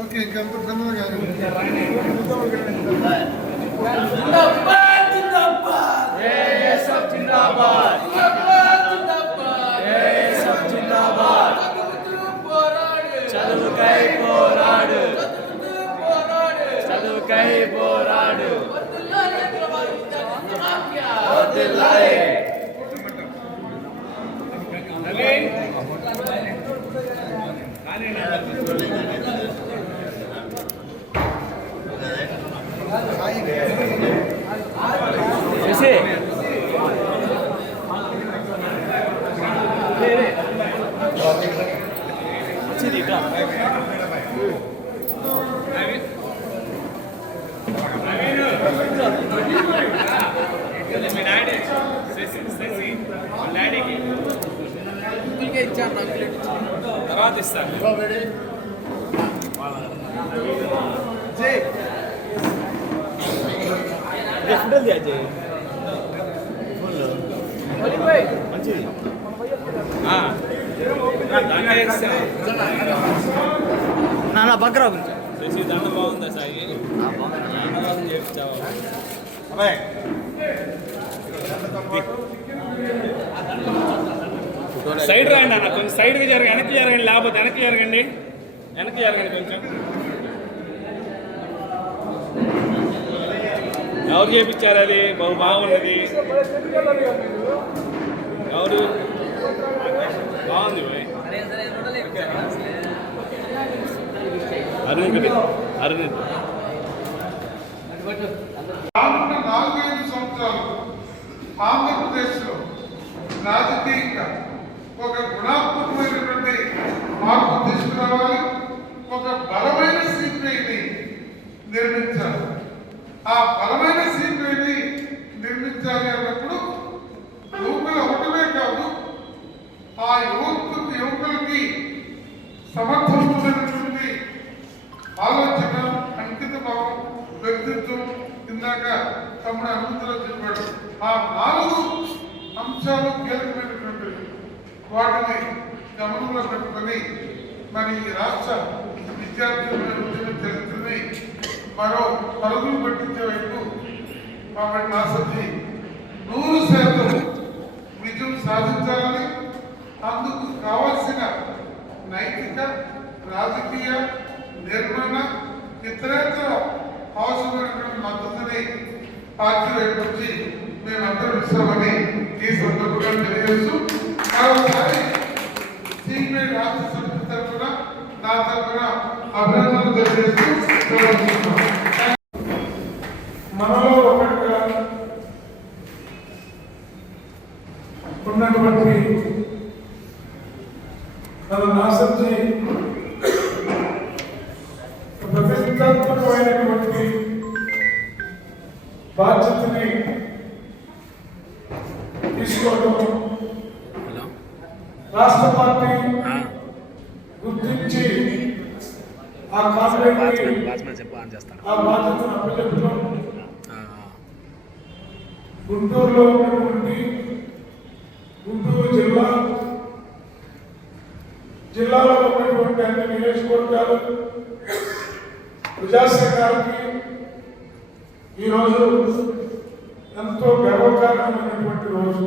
Okay ఇంకెంత చిన్నది కాదు. చదువుకై పోరాడు, చదువుకై పోరాడు. తర్వాత ఇస్తాను. మంచిది నా పక్కన చేసి దండ బాగుందా సాగి చెప్తావా సైడ్ రండి అన్న, కొంచెం సైడ్కి జరగండి, వెనక్కి జరగండి, లేకపోతే వెనక్కి జరగండి, వెనక్కి జరగండి కొంచెం. ఎవరు చేపించారు అది? బాగున్నది, ఎవరు బాగుంది అరుణ్ అరుణ్. 4-5 సంవత్సరాలు ఆంధ్రప్రదేశ్లో రాజకీయంగా ఒక గుణాత్మకమైనటువంటి మార్పు తీసుకురావాలి, ఒక బలమైన సిపిఐని నిర్మించాలి. ఆ బలమైన సిపిఐని నిర్మించాలి అన్నప్పుడు యువకులు ఒకటమే కాదు, ఆ యువకులకి సమర్థవంతమైనటువంటి ఆలోచన, అంకిత భావం, వ్యక్తిత్వం, ఇందాక తమ్ముడు అనంతరావు చెప్పాడు. ఆ 4 అంశాలు కీలకమైనటువంటివి. వాటిని గమనంలో పెట్టుకొని మరి ఈ రాష్ట్ర విద్యార్థుల ఉద్యమ చరిత్రని మరో పరుగులు పట్టించే వైపు కాబట్టి ఆసక్తి 100% విజయం సాధించాలని, అందుకు కావాల్సిన నైతిక, రాజకీయ, నిర్మాణ, ఇతరేతర అవసరమైనటువంటి మద్దతుని పార్టీ వైపు నుంచి మేమందరం ఇస్తామని ఈ సందర్భంగా తెలియజేస్తూ మరోసారి సిపిఐ రాష్ట్ర సమితి తరఫున నా తరఫున అభినందనలు తెలియజేస్తూ మనలో ఒకటిగా ఉన్నటువంటి మన నాసర్జీ ప్రతిష్టాత్మకమైనటువంటి బాధ్యతని తీసుకోవడం రాష్ట్ర పార్టీ గుర్తించి ఆ బాధ్యతను అప్పచెప్పడం గుంటూరులో ఉన్నటువంటి గుంటూరు జిల్లాలో ఉన్నటువంటి అన్ని నియోజకవర్గాలు ప్రజా సంఘాలకి ఈరోజు ఎంతో గర్వకారణమైనటువంటి రోజు.